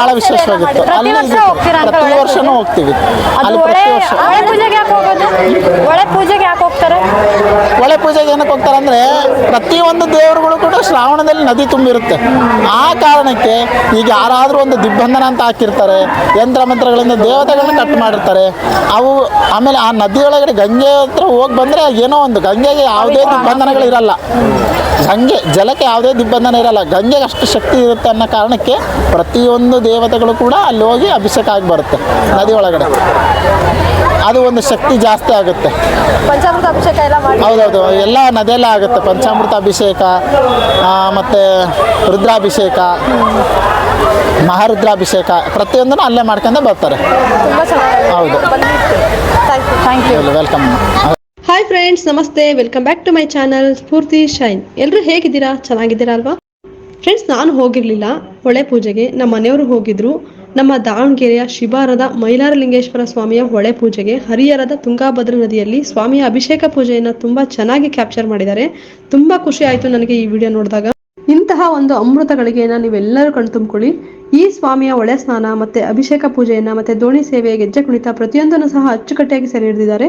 ಬಹಳ ವಿಶೇಷವಾಗಿತ್ತು. ಪ್ರತಿ ಅಲ್ಲಿ ವರ್ಷನೂ ಹೋಗ್ತೀವಿ. ಅಲ್ಲಿ ಪ್ರತಿ ವರ್ಷ. ಒಳ್ಳೆ ಪೂಜೆಗೆ ಯಾಕೆ ಹೋಗೋದು? ಒಳ್ಳೆ ಪೂಜೆಗೆ ಯಾಕೆ ಹೋಗ್ತಾರೆ? ಪೂಜೆಗೆ ಏನಕ್ಕೆ ಹೋಗ್ತಾರೆ ಅಂದರೆ ಪ್ರತಿಯೊಂದು ದೇವರುಗಳು ಕೂಡ ಶ್ರಾವಣದಲ್ಲಿ ನದಿ ತುಂಬಿರುತ್ತೆ. ಆ ಕಾರಣಕ್ಕೆ ಈಗ ಯಾರಾದರೂ ಒಂದು ದಿಗ್ಬಂಧನ ಅಂತ ಹಾಕಿರ್ತಾರೆ ಯಂತ್ರ ಮಂತ್ರಗಳಿಂದ ದೇವತೆಗಳನ್ನ ಕಟ್ ಮಾಡಿರ್ತಾರೆ ಅವು ಆಮೇಲೆ ಆ ನದಿಯೊಳಗಡೆ ಗಂಗೆ ಹತ್ರ ಹೋಗಿ ಬಂದರೆ ಏನೋ ಒಂದು ಗಂಗೆಗೆ ಯಾವುದೇ ದಿಗ್ಬಂಧನಗಳಿರಲ್ಲ ಗಂಗೆ ಜಲಕ್ಕೆ ಯಾವುದೇ ದಿಬ್ಬಂಧನ ಇರಲ್ಲ. ಗಂಗೆಗೆ ಅಷ್ಟು ಶಕ್ತಿ ಇರುತ್ತೆ ಅನ್ನೋ ಕಾರಣಕ್ಕೆ ಪ್ರತಿಯೊಂದು ದೇವತೆಗಳು ಕೂಡ ಅಲ್ಲಿ ಹೋಗಿ ಅಭಿಷೇಕ ಆಗಿ ಬರುತ್ತೆ ನದಿ ಒಳಗಡೆ. ಅದು ಒಂದು ಶಕ್ತಿ ಜಾಸ್ತಿ ಆಗುತ್ತೆ. ಪಂಚಾಮೃತ ಅಭಿಷೇಕ ಎಲ್ಲ ಹೌದೌದು. ಎಲ್ಲ ನದಿಯೆಲ್ಲ ಆಗುತ್ತೆ. ಪಂಚಾಮೃತ ಅಭಿಷೇಕ ಮತ್ತು ರುದ್ರಾಭಿಷೇಕ ಮಹಾರುದ್ರಾಭಿಷೇಕ ಪ್ರತಿಯೊಂದನ್ನು ಅಲ್ಲೇ ಮಾಡ್ಕೊಂಡೇ ಬರ್ತಾರೆ. ಹೌದು. Thank you welcome hi friends ನಮಸ್ತೆ. Welcome back to my channel Spoorthi shine ಎಲ್ಲರೂ ಹೇಗಿದ್ದೀರಾ? ಚೆನ್ನಾಗಿದ್ದೀರಾ ಅಲ್ವಾ? ಫ್ರೆಂಡ್ಸ್ ನಾನು ಹೋಗಿರಲಿಲ್ಲ. ಹೊಳೆ ಪೂಜೆಗೆ. ನಮ್ಮ ಮನೆಯವರು ಹೋಗಿದ್ರು. ನಮ್ಮ ದಾವಣಗೆರೆಯ ಶಿಬಾರದ ಮೈಲಾರಲಿಂಗೇಶ್ವರ ಸ್ವಾಮಿಯ ಹೊಳೆ ಪೂಜೆಗೆ, ಹರಿಹರದ ತುಂಗಾಭದ್ರಾ ನದಿಯಲ್ಲಿ ಸ್ವಾಮಿಯ ಅಭಿಷೇಕ ಪೂಜೆಯನ್ನು ತುಂಬ ಚೆನ್ನಾಗಿ ಕ್ಯಾಪ್ಚರ್ ಮಾಡಿದ್ದಾರೆ. ತುಂಬ ಖುಷಿ ಆಯಿತು ನನಗೆ ಈ ವಿಡಿಯೋ ನೋಡಿದಾಗ. ಇಂತಹ ಒಂದು ಅಮೃತಗಳಿಗೆನ ನೀವೆಲ್ಲರೂ ಕಣ್ತುಂಬ್ಕೊಳ್ಳಿ ಈ ಸ್ವಾಮಿಯ ಒಳೆ ಸ್ನಾನ ಮತ್ತೆ ಅಭಿಷೇಕ ಪೂಜೆಯನ್ನ ಮತ್ತೆ ದೋಣಿ ಸೇವೆ ಗೆಜ್ಜೆ ಕುಣಿತ ಪ್ರತಿಯೊಂದನ್ನು ಸಹ ಅಚ್ಚುಕಟ್ಟಾಗಿ ಸೆರೆ ಹಿಡಿದಿದ್ದಾರೆ.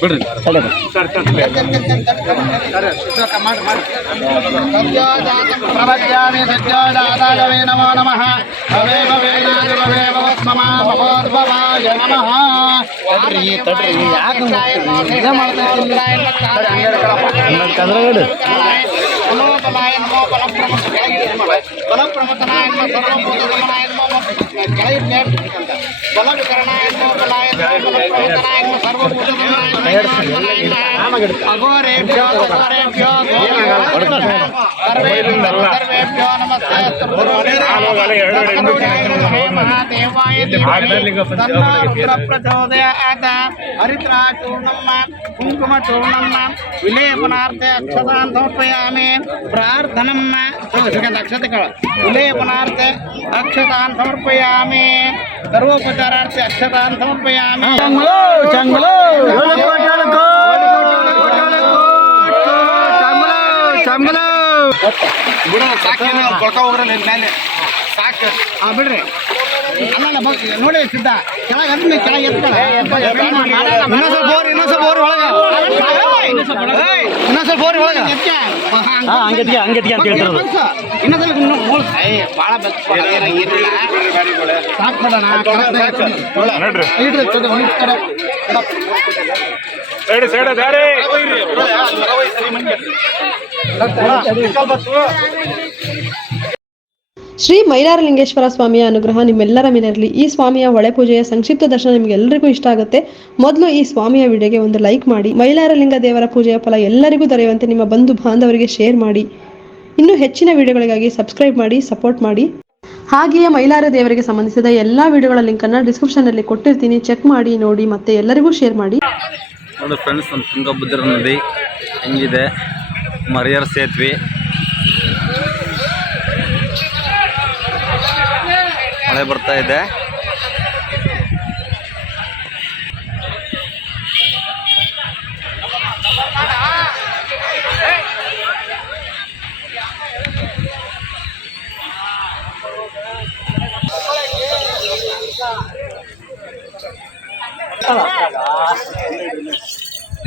ತಡೆದು ಪ್ರವದ್ಯಾಮಿ ಸಜ್ಜಾದಾದಾಗವೇ ನಮೋ ನಮಃ ಭವೇವ ವೇನಾದಿಭವೇವ ಸ್ಮಮಾಭವೋದ್ಭವಾಯ ನಮಃ ತಡ್ರಿ ತಡ್ರಿ ಯಾಕೆ ನಮೋ ಬಲಪ್ರಮಥನಾಯ மனோபலாய நமோ பலப்பிரம பலப்பிரமத்தனாய நமோ அகோரேபியோ அகோரேபியோ ಪ್ರಚೋದಯಾತ್ ಹರಿದ್ರಾಚೂರ್ಣಮ್ಮ ಕುಂಕುಮಚೂರ್ಣಮ್ಮ ವಿಲೇಪನಾರ್ಥೆ ಅಕ್ಷತಾನ್ ಸಮರ್ಪಯಾಮಿ ಪ್ರಾರ್ಥನಮ್ಮ ಅಕ್ಷತೆಗಳು ವಿಲೇಪನಾರ್ಥೆ ಅಕ್ಷತಾನ್ ಸಮರ್ಪಯಾಮಿ ಸರ್ವೋಪಚಾರಾರ್ಥೆ ಅಕ್ಷತಾನ್ ಸಮರ್ಪಯಾಮಿ ಬಿಡು ಸಾಕೇನು ಕೊಳ್ಕ ಹೋಗ್ರಲ್ಲ ಇಲ್ಲಿ ಮೇಲೆ ಸಾಕು ಹಾಂ ಬಿಡ್ರಿ ಅಲ್ಲ ಬಸ್ ನೋಡಿ ಸಿದ್ಧ ಕೆಳಗೆ ಅಂದ್ರೆ ಕೆಳಗೆ ಎತ್ಕೊಳ್ಳ ಇನ್ನೊಂದ್ ಸ್ವಲ್ಪ ಹೋರಿ ಇನ್ನೊಂದ್ ಸ್ವಲ್ಪ ಹೋರಿ ಒಳಗೆ ಏಯ್, ಇನ್ನೊಂದ್ ಸ್ವಲ್ಪ ಹೋರಿ ಒಳಗೆ ಹಾ ಹಂಗತ್ಗೆ ಹಂಗತ್ಗೆ ಅಂತ ಹೇಳ್ತಿರೋದು ಇನ್ನೊಂದ್ ಸ್ವಲ್ಪ ಇನ್ನು ಮೂಳ್ ಏ ಭಾಳ ಬೆಚ್ಚ ಏನಿಲ್ಲ ಸಾಕು ಬಿಡೋಣ ಇಡ್ರಿ ಚೂರು ಒಂದ್ ಕಡೆ ಶ್ರೀ ಮೈಲಾರಲಿಂಗೇಶ್ವರ ಸ್ವಾಮಿಯ ಅನುಗ್ರಹ ನಿಮ್ಮೆಲ್ಲರ ಮೇಲೆ ಈ ಸ್ವಾಮಿಯ ಹೊಳೆ ಪೂಜೆಯ ಸಂಕ್ಷಿಪ್ತ ದರ್ಶನ ನಿಮಗೆಲ್ಲರಿಗೂ ಇಷ್ಟ ಆಗುತ್ತೆ. ಮೊದಲು ಈ ಸ್ವಾಮಿಯ ವಿಡಿಯೋಗೆ ಒಂದು ಲೈಕ್ ಮಾಡಿ. ಮೈಲಾರಲಿಂಗ ದೇವರ ಪೂಜೆಯ ಫಲ ಎಲ್ಲರಿಗೂ ದೊರೆಯುವಂತೆ ನಿಮ್ಮ ಬಂಧು ಬಾಂಧವರಿಗೆ ಶೇರ್ ಮಾಡಿ. ಇನ್ನು ಹೆಚ್ಚಿನ ವಿಡಿಯೋಗಳಿಗಾಗಿ ಸಬ್ಸ್ಕ್ರೈಬ್ ಮಾಡಿ, ಸಪೋರ್ಟ್ ಮಾಡಿ. ಹಾಗೆಯೇ ಮೈಲಾರ ದೇವರಿಗೆ ಸಂಬಂಧಿಸಿದ ಎಲ್ಲ ವಿಡಿಯೋಗಳ ಲಿಂಕ್ ಅನ್ನ ಡಿಸ್ಕ್ರಿಪ್ಷನ್ ಅಲ್ಲಿ ಕೊಟ್ಟಿರ್ತೀನಿ. ಚೆಕ್ ಮಾಡಿ, ನೋಡಿ ಮತ್ತೆ ಎಲ್ಲರಿಗೂ ಶೇರ್ ಮಾಡಿ. ಫ್ರೆಂಡ್ಸ್ ನಮ್ಮ ತುಂಗಭದ್ರ ನದಿ ಮರಿಯರ್ ಸೇತುವೆ. ಮಳೆ ಬರ್ತಾ ಇದೆ.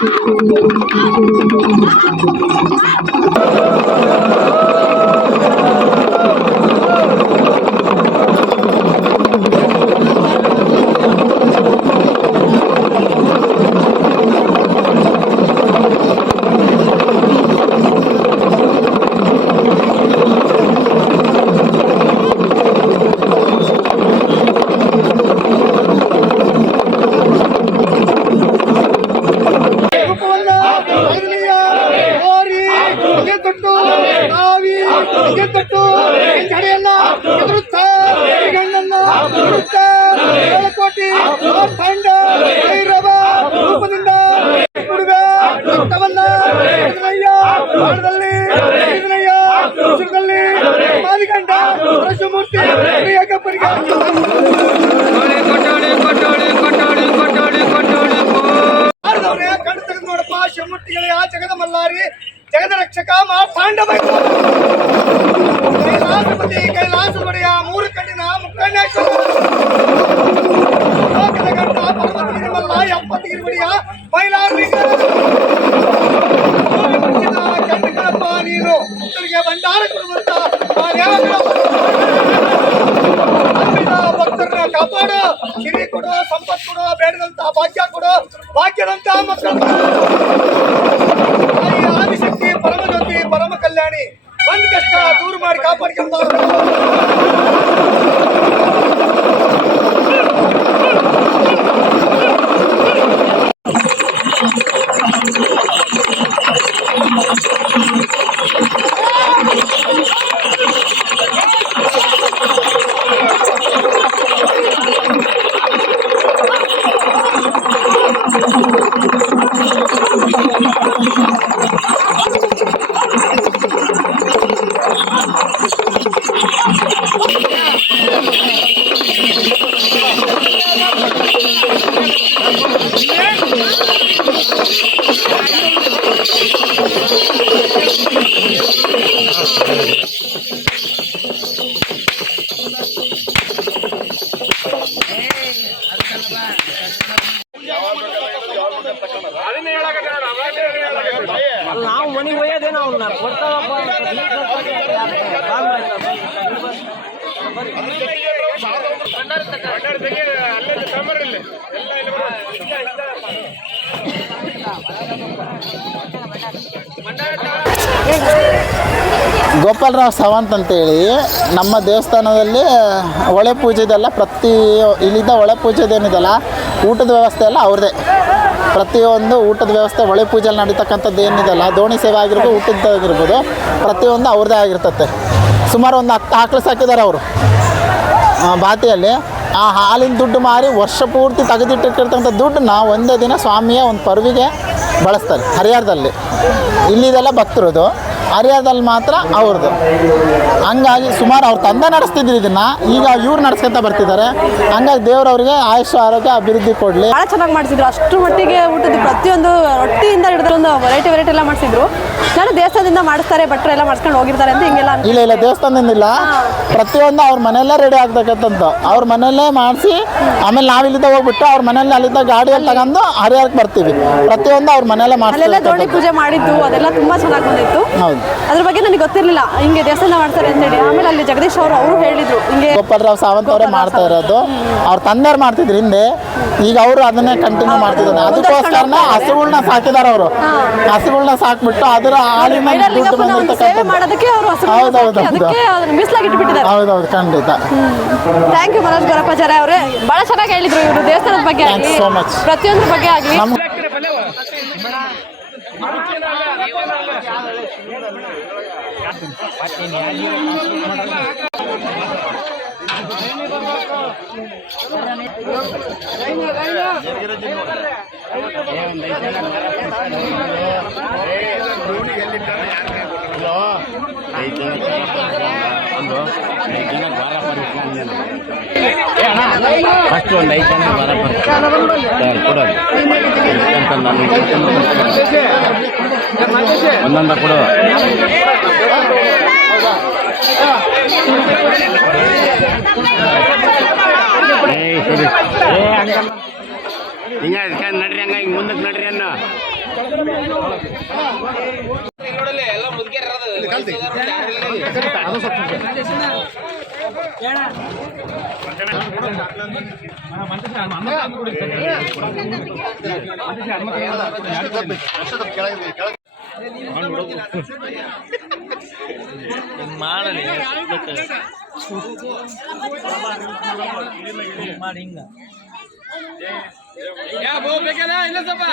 ದಿನ ಅಸ್ಯ ಆ ಜಗದ ಮಲ್ಲಾರಿ ಜಗದ ರಕ್ಷಕ ಮಾರ್ತಾಂಡ ಕೈಲಾಸಪತಿ ಕೈಲಾಸ ಒಡೆಯ ಮೂರು ಕಣ್ಣಿನ ಮುಕ್ಕಣ್ಣೇಶ್ವರ ಲೋಕದ ಗಂಡ ಪರ್ವತಗಿರಿ ಮಲ್ಲ ಎಪ್ಪತ್ತಗಿರಿ ಒಡೆಯ ಮೈಲಾರಿಗ ಚಂಡಕಳಪ್ಪ ನೀನು ಭಕ್ತರಿಗೆ ಭಂಡಾರ ಕೊಡುವಂತ ನಾನ್ಯಾವಾಗ ನಂಬಿದ ಭಕ್ತರನ್ನ ಕಾಪಾಡು ಸಿರಿ ಕೊಡು ಸಂಪತ್ ಕೊಡು ಬೇಡದಂತ ಭಾಗ್ಯ ಕೊಡು ಭಾಗ್ಯದಂತ ಮಕ್ಕಳು ಗೋಪಾಲರಾವ್ ಸಾವಂತ್ ಅಂತೇಳಿ, ನಮ್ಮ ದೇವಸ್ಥಾನದಲ್ಲಿ ಒಳೆ ಪೂಜೆದೆಲ್ಲ ಪ್ರತಿ ಇಲ್ಲಿದ್ದ ಒಳೆ ಪೂಜೆದೇನಿದೆಲ್ಲ ಊಟದ ವ್ಯವಸ್ಥೆ ಎಲ್ಲ ಅವ್ರದ್ದೇ. ಪ್ರತಿಯೊಂದು ಊಟದ ವ್ಯವಸ್ಥೆ ಒಳೆ ಪೂಜೆಯಲ್ಲಿ ನಡೀತಕ್ಕಂಥದ್ದು ಏನಿದೆಲ್ಲ, ದೋಣಿ ಸೇವೆ ಆಗಿರ್ಬೋದು ಊಟದ್ದಾಗಿರ್ಬೋದು ಪ್ರತಿಯೊಂದು ಅವ್ರದ್ದೇ ಆಗಿರ್ತತೆ. ಸುಮಾರು ಒಂದು ಹತ್ತು ಆಕಳು ಸಾಕಿದ್ದಾರೆ ಅವರು. ಬಾತಿಯಲ್ಲಿ. ಆ ಹಾಲಿನ ದುಡ್ಡು ಮಾರಿ ವರ್ಷ ಪೂರ್ತಿ ತೆಗೆದಿಟ್ಟಿರ್ತಕ್ಕಂಥ ದುಡ್ಡನ್ನ ಒಂದೇ ದಿನ ಸ್ವಾಮಿಯ ಒಂದು ಪರ್ವಿಗೆ ಬಳಸ್ತಾರೆ, ಹರಿಹರದಲ್ಲಿ. ಇಲ್ಲಿದೆಲ್ಲ ಭಕ್ತರದು ಹರಿಹರದಲ್ಲಿ ಮಾತ್ರ ಅವ್ರದ್ದು ಹಂಗಾಗಿ ಸುಮಾರು ಅವ್ರ ತಂದೆ ನಡೆಸ್ತಿದ್ರು ಇದನ್ನ ಈಗ ಇವ್ರು ನಡ್ಸ್ಕೊಂತ ಬರ್ತಿದ್ದಾರೆ ಹಂಗಾಗಿ ದೇವ್ರವ್ರಿಗೆ ಆಯುಷ್ಯ ಆರೋಗ್ಯ ಅಭಿವೃದ್ಧಿ ಕೊಡಲಿ. ಭಾಳ ಚೆನ್ನಾಗಿ ಮಾಡಿಸಿದ್ರು. ಅಷ್ಟು ಮಟ್ಟಿಗೆ ಊಟದ ಪ್ರತಿಯೊಂದು ರೊಟ್ಟಿಯಿಂದ ಹಿಡಿದ್ರು ಒಂದು ವೆರೈಟಿ ವೆರೈಟಿ ಎಲ್ಲ ಮಾಡಿಸಿದ್ರು. ನಾನು ದೇವಸ್ಥಾನದಿಂದ ಮಾಡಿಸ್ತಾರೆ ಭಟ್ರು ಎಲ್ಲ ಮಾಡಿಸ್ಕೊಂಡು ಹೋಗಿರ್ತಾರೆ ಅಂತ ಹಿಂಗೆಲ್ಲ ಇಲ್ಲ ಇಲ್ಲ ದೇವಸ್ಥಾನದಿಂದ ಇಲ್ಲ. ಪ್ರತಿಯೊಂದು ಅವ್ರ ಮನೆಯಲ್ಲೇ ರೆಡಿ ಆಗ್ತಕ್ಕಂಥದ್ದು. ಅವ್ರ ಮನೆಯಲ್ಲೇ ಮಾಡಿಸಿ ಆಮೇಲೆ ನಾವು ಇಲ್ಲಿಂದ ಹೋಗ್ಬಿಟ್ಟು ಅವ್ರ ಮನೆಯಲ್ಲಿ ಅಲ್ಲಿದ್ದ ಗಾಡಿಯಲ್ಲಿ ತಗೊಂಡು ಹರಿಹರಕ್ಕೆ ಬರ್ತೀವಿ. ಪ್ರತಿಯೊಂದು ಅವ್ರ ಮನೆಯಲ್ಲೇ ಮಾಡ್ತಾರೆ ದೋಣಿ ಪೂಜೆ ಮಾಡಿದ್ದು ಅದೆಲ್ಲ ತುಂಬಾ ಚೆನ್ನಾಗಿ ಬಂದಿತ್ತು. ಹೌದು. ಅದ್ರ ಬಗ್ಗೆ ನನಗೆ ಗೊತ್ತಿರಲಿಲ್ಲ. ಹಿಂಗೆ ದೇವಸ್ಥಾನ ಮಾಡ್ತಾರೆ ಅಂತೇಳಿ ಆಮೇಲೆ ಅಲ್ಲಿ ಜಗದೀಶ್ ಅವರು ಅವರು ಹೇಳಿದ್ರು. ಹಿಂಗೆ ಗೋಪಾಲರಾವ್ ಸಾವಂತ್ ಅವರೇ ಮಾಡ್ತಾ ಇರೋದು. ಅವ್ರ ತಂದೆಯವ್ರು ಮಾಡ್ತಿದ್ರು ಹಿಂದೆ. ಈಗ ಅವರು ಅದನ್ನೇ ಕಂಟಿನ್ಯೂ ಮಾಡ್ತಿದ್ದಾರೆ. ಅದಕ್ಕೋಸ್ಕರನೇ ಹಸುಗಳನ್ನ ಸಾಕಿದಾರೆ ಅವರು. ಹಸುಗಳನ್ನ ಸಾಕ್ಬಿಟ್ಟು ಅದರ ಹಾಲಿನ ದುಡ್ಡು ಇಟ್ಬಿಟ್ಟಿದ್ದಾರೆ ಹೌದೌದು ಖಂಡಿತ. ಥ್ಯಾಂಕ್ ಯು ಮನೋಜ್ ಗೊರಪ್ಪಾಚಾರ್ಯ ಅವರೇ. ಬಹಳ ಚೆನ್ನಾಗಿ ಹೇಳಿದ್ರು ಇವರು ದೇವಸ್ಥಾನದ ಬಗ್ಗೆ ಸೋ ಮಚ್ ಪ್ರತಿಯೊಂದ್ರ ಬಗ್ಗೆ ಆಗಲಿ. ನಮ್ಮ ಫಸ್ಟ್ ಒಂದು ಐದು ಜನ ಬರ ಕೊಡೋದು ಒಂದೊಂದ ಕೊಡು ಏಯ್ ಸರಿ ಏ ಹಂಗಲ್ಲ ಹಿಂಗ ಅದಕ್ಕೆ ನಡ್ರಿ ಹಂಗ ಹಿಂಗ್ ಮುಂದಕ್ಕೆ ನಡ್ರಿ ಅನ್ನೋ ಯಾ ಬಹು ಬೇಕಲ್ಲ ಇಲ್ಲ ಸ್ವಲ್ಪ